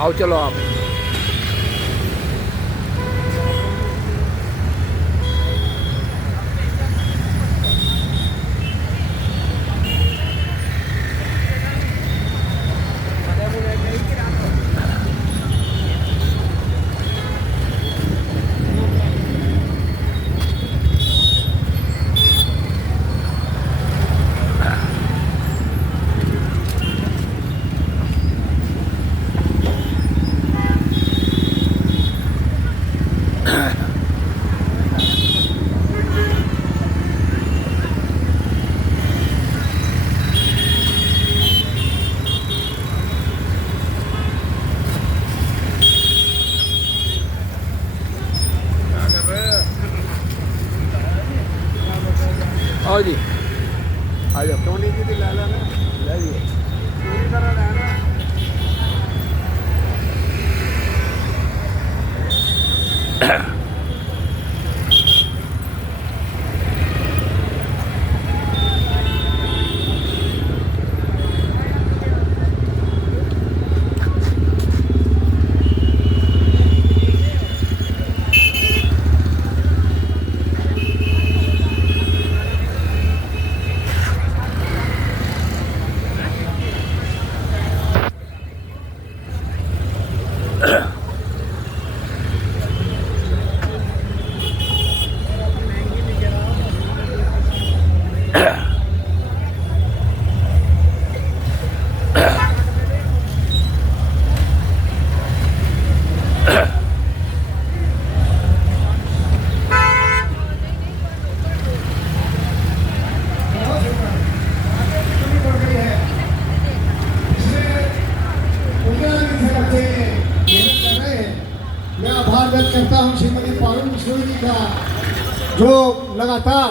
आओ चलो आप। आओ जी, आ जाओ। टोनी जी भी ले लेना, ले लीजिए। पूरी तरह लेना। मैं आभार व्यक्त करता हूँ श्रीमती पारुल बिश्नोई जी का, जो लगातार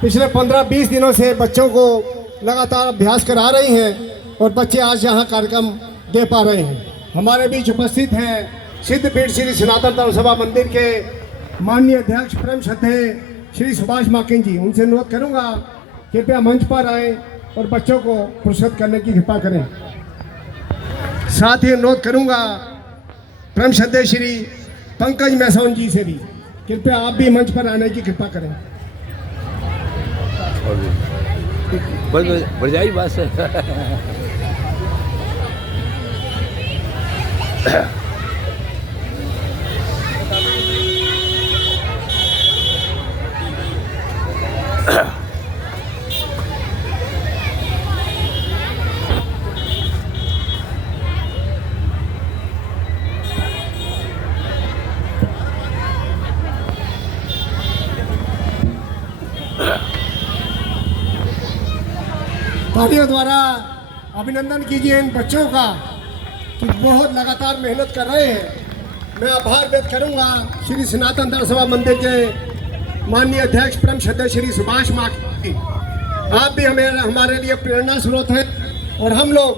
पिछले 15-20 दिनों से बच्चों को लगातार अभ्यास करा रही हैं और बच्चे आज यहाँ कार्यक्रम दे पा रहे हैं। हमारे बीच उपस्थित हैं सिद्धपीठ श्री सनातन धर्म सभा मंदिर के माननीय अध्यक्ष परम श्रद्धेय श्री सुभाष माकिन जी। उनसे अनुरोध करूँगा कृपया मंच पर आए और बच्चों को पुरस्कृत करने की कृपा करें। साथ ही अनुरोध करूँगा परम श्रद्धेय श्री पंकज मैसोन जी से भी, कृपया आप भी मंच पर आने की कृपा करें। बस बढ़ जाए बस। तालियों द्वारा अभिनंदन कीजिए इन बच्चों का कि बहुत लगातार मेहनत कर रहे हैं। मैं आभार व्यक्त करूंगा श्री सनातन धर्म सभा मंदिर के माननीय अध्यक्ष परम श्रद्धेय श्री सुभाष माकी। आप भी हमारे लिए प्रेरणा स्रोत हैं और हम लोग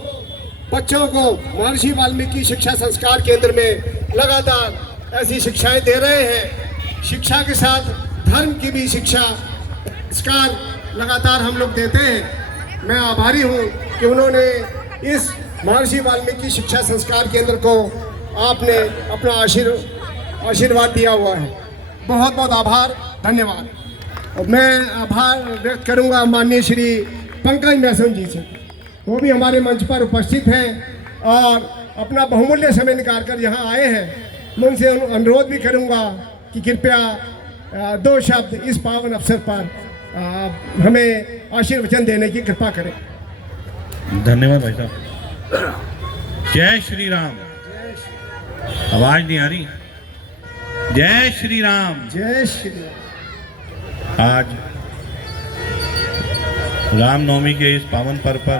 बच्चों को महर्षि वाल्मीकि शिक्षा संस्कार केंद्र में लगातार ऐसी शिक्षाएं दे रहे हैं। शिक्षा के साथ धर्म की भी शिक्षा संस्कार लगातार हम लोग देते हैं। मैं आभारी हूँ कि उन्होंने इस महर्षि वाल्मीकि शिक्षा संस्कार केंद्र को आपने अपना आशीर्वाद दिया हुआ है। बहुत बहुत आभार, धन्यवाद। और मैं आभार व्यक्त करूँगा माननीय श्री पंकज मैसोन जी से, वो भी हमारे मंच पर उपस्थित हैं और अपना बहुमूल्य समय निकाल कर यहाँ आए हैं। मैं उनसे अनुरोध भी करूँगा कि कृपया 2 शब्द इस पावन अवसर पर हमें आशीर्वचन देने की कृपा करें। धन्यवाद भाई साहब। जय श्री राम। आवाज नहीं आ रही। जय श्री राम। जय श्री राम। आज रामनवमी के इस पावन पर्व पर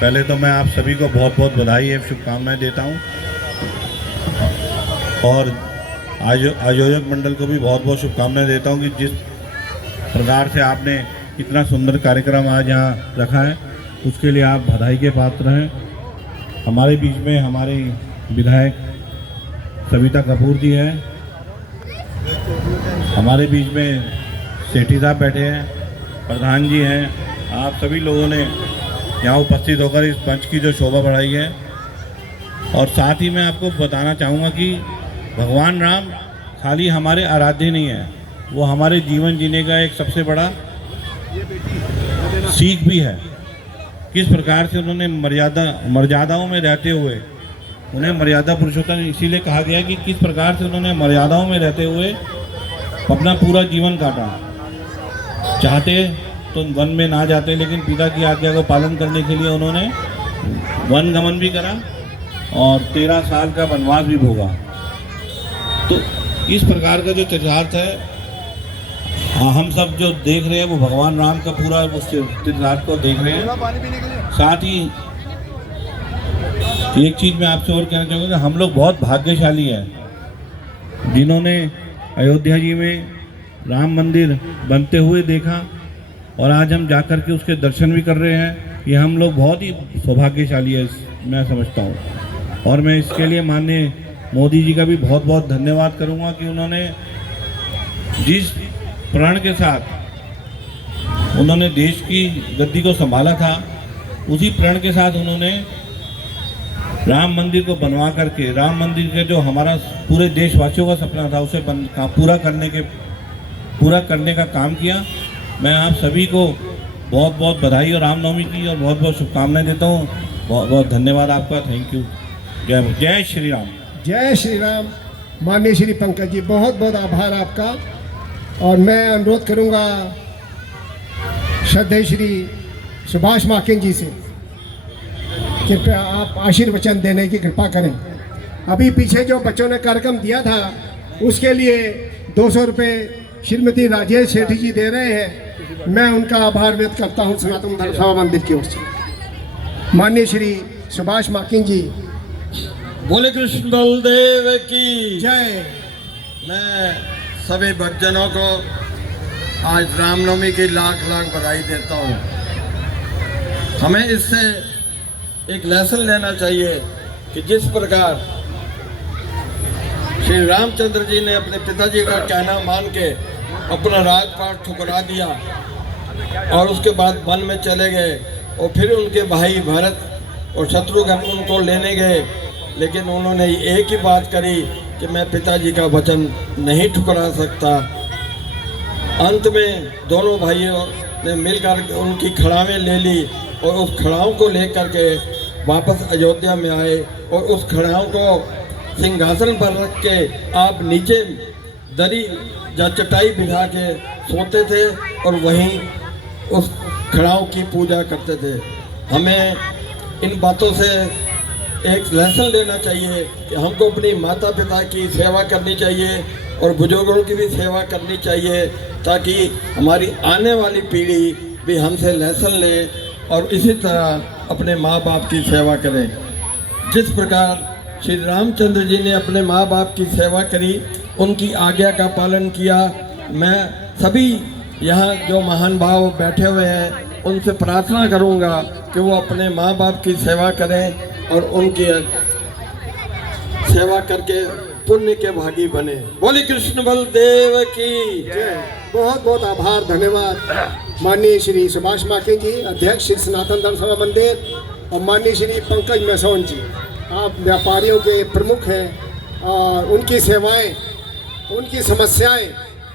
पहले तो मैं आप सभी को बहुत बहुत बधाई एवं शुभकामनाएं देता हूं और आयोजक मंडल को भी बहुत बहुत शुभकामनाएं देता हूं कि जिस प्रकार से आपने इतना सुंदर कार्यक्रम आज यहाँ रखा है उसके लिए आप बधाई के पात्र हैं। हमारे बीच में हमारे विधायक सविता कपूर जी हैं, हमारे बीच में सेठी साहब बैठे हैं, प्रधान जी हैं। आप सभी लोगों ने यहाँ उपस्थित होकर इस मंच की जो शोभा बढ़ाई है और साथ ही मैं आपको बताना चाहूँगा कि भगवान राम खाली हमारे आराध्य नहीं है, वो हमारे जीवन जीने का एक सबसे बड़ा सीख भी है। किस प्रकार से उन्होंने मर्यादाओं में रहते हुए, उन्हें मर्यादा पुरुषोत्तम इसीलिए कहा गया कि किस प्रकार से उन्होंने मर्यादाओं में रहते हुए अपना पूरा जीवन काटा। चाहते तो वन में ना जाते, लेकिन पिता की आज्ञा को पालन करने के लिए उन्होंने वन गमन भी करा और 13 साल का वनवास भी भोगा। तो इस प्रकार का जो तीर्थार्थ है, हम सब जो देख रहे हैं वो भगवान राम का पूरा उस तीर्थार्थ को देख रहे हैं। साथ ही एक चीज़ मैं आपसे और कहना चाहूँगा कि हम लोग बहुत भाग्यशाली हैं जिन्होंने अयोध्या जी में राम मंदिर बनते हुए देखा और आज हम जाकर के उसके दर्शन भी कर रहे हैं। ये हम लोग बहुत ही सौभाग्यशाली है, मैं समझता हूँ। और मैं इसके लिए माननीय मोदी जी का भी बहुत बहुत धन्यवाद करूँगा कि उन्होंने जिस प्रण के साथ उन्होंने देश की गद्दी को संभाला था, उसी प्रण के साथ उन्होंने राम मंदिर को बनवा करके, राम मंदिर के जो हमारा पूरे देशवासियों का सपना था उसे पूरा करने का काम किया। मैं आप सभी को बहुत बहुत बधाई और रामनवमी की और बहुत बहुत शुभकामनाएं देता हूँ। बहुत बहुत धन्यवाद आपका। Thank you. जय श्री राम। जय श्री राम। माननीय श्री पंकज जी, बहुत बहुत आभार आपका। और मैं अनुरोध करूंगा श्रद्धेय श्री सुभाष माकिन जी से, कृपया आप आशीर्वचन देने की कृपा करें। अभी पीछे जो बच्चों ने कार्यक्रम दिया था उसके लिए 200 रुपये श्रीमती राजेश सेठी जी दे रहे हैं। मैं उनका आभार व्यक्त करता हूं सनातन धर्म सभा मंदिर की ओर से। माननीय श्री सुभाष माकिन जी। बोले कृष्ण बलदेव की जय। मैं सभी भक्तजनों को आज रामनवमी की लाख लाख बधाई देता हूँ। हमें इससे एक लेसन लेना चाहिए कि जिस प्रकार श्री रामचंद्र जी ने अपने पिताजी का कहना मान के अपना राजपाट ठुकरा दिया और उसके बाद वन में चले गए और फिर उनके भाई भरत और शत्रुघ्न उनको लेने गए, लेकिन उन्होंने एक ही बात करी कि मैं पिताजी का वचन नहीं ठुकरा सकता। अंत में दोनों भाइयों ने मिलकर उनकी खड़ावें ले ली और उस खड़ाओं को लेकर के वापस अयोध्या में आए और उस खड़ाओं को सिंहासन पर रख के आप नीचे दरी या चटाई बिछा के सोते थे और वहीं उस खड़ाओं की पूजा करते थे। हमें इन बातों से एक लेसन लेना चाहिए कि हमको अपनी माता पिता की सेवा करनी चाहिए और बुजुर्गों की भी सेवा करनी चाहिए, ताकि हमारी आने वाली पीढ़ी भी हमसे लेसन ले और इसी तरह अपने माँ बाप की सेवा करें। जिस प्रकार श्री रामचंद्र जी ने अपने माँ बाप की सेवा करी, उनकी आज्ञा का पालन किया। मैं सभी यहाँ जो महान भाव बैठे हुए हैं उनसे प्रार्थना करूँगा कि वो अपने माँ बाप की सेवा करें और उनकी सेवा करके पुण्य के भागी बने। बोले कृष्ण बलदेव की जय। बहुत बहुत आभार, धन्यवाद माननीय श्री सुभाष माकिन जी, अध्यक्ष श्री सनातन धर्म सभा मंदिर, और माननीय श्री पंकज मैसोन जी, आप व्यापारियों के प्रमुख हैं और उनकी सेवाएं, उनकी समस्याएं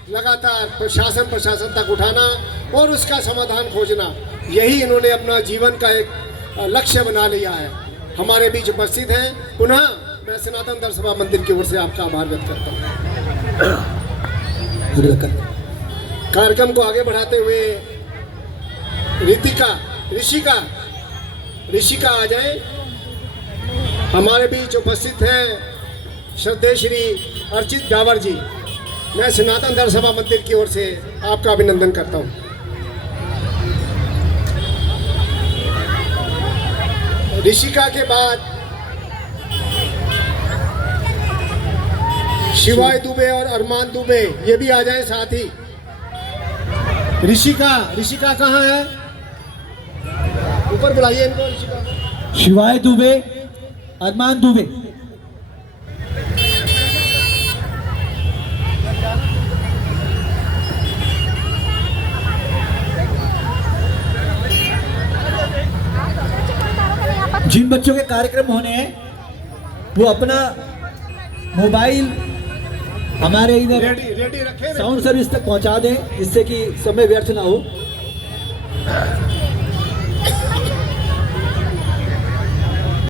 लगातार प्रशासन तक उठाना और उसका समाधान खोजना, यही इन्होंने अपना जीवन का एक लक्ष्य बना लिया है। हमारे बीच उपस्थित हैं। पुनः मैं सनातन धर्म सभा मंदिर की ओर से आपका आभार व्यक्त करता हूँ। कार्यक्रम को आगे बढ़ाते हुए ऋषिका आ जाए। हमारे बीच उपस्थित हैं श्रद्धेय श्री अर्चित डावर जी। मैं सनातन धर्म सभा मंदिर की ओर से आपका अभिनंदन करता हूँ। ऋषिका के बाद शिवाय दुबे और अरमान दुबे ये भी आ जाए साथ ही। ऋषिका कहाँ है? ऊपर बुलाइए इनको। ऋषिका, शिवाय दुबे, अरमान दुबे। जिन बच्चों के कार्यक्रम होने हैं वो अपना मोबाइल हमारे इधर रेडी रखे साउंड सर्विस तक पहुंचा दें, जिससे कि समय व्यर्थ ना हो।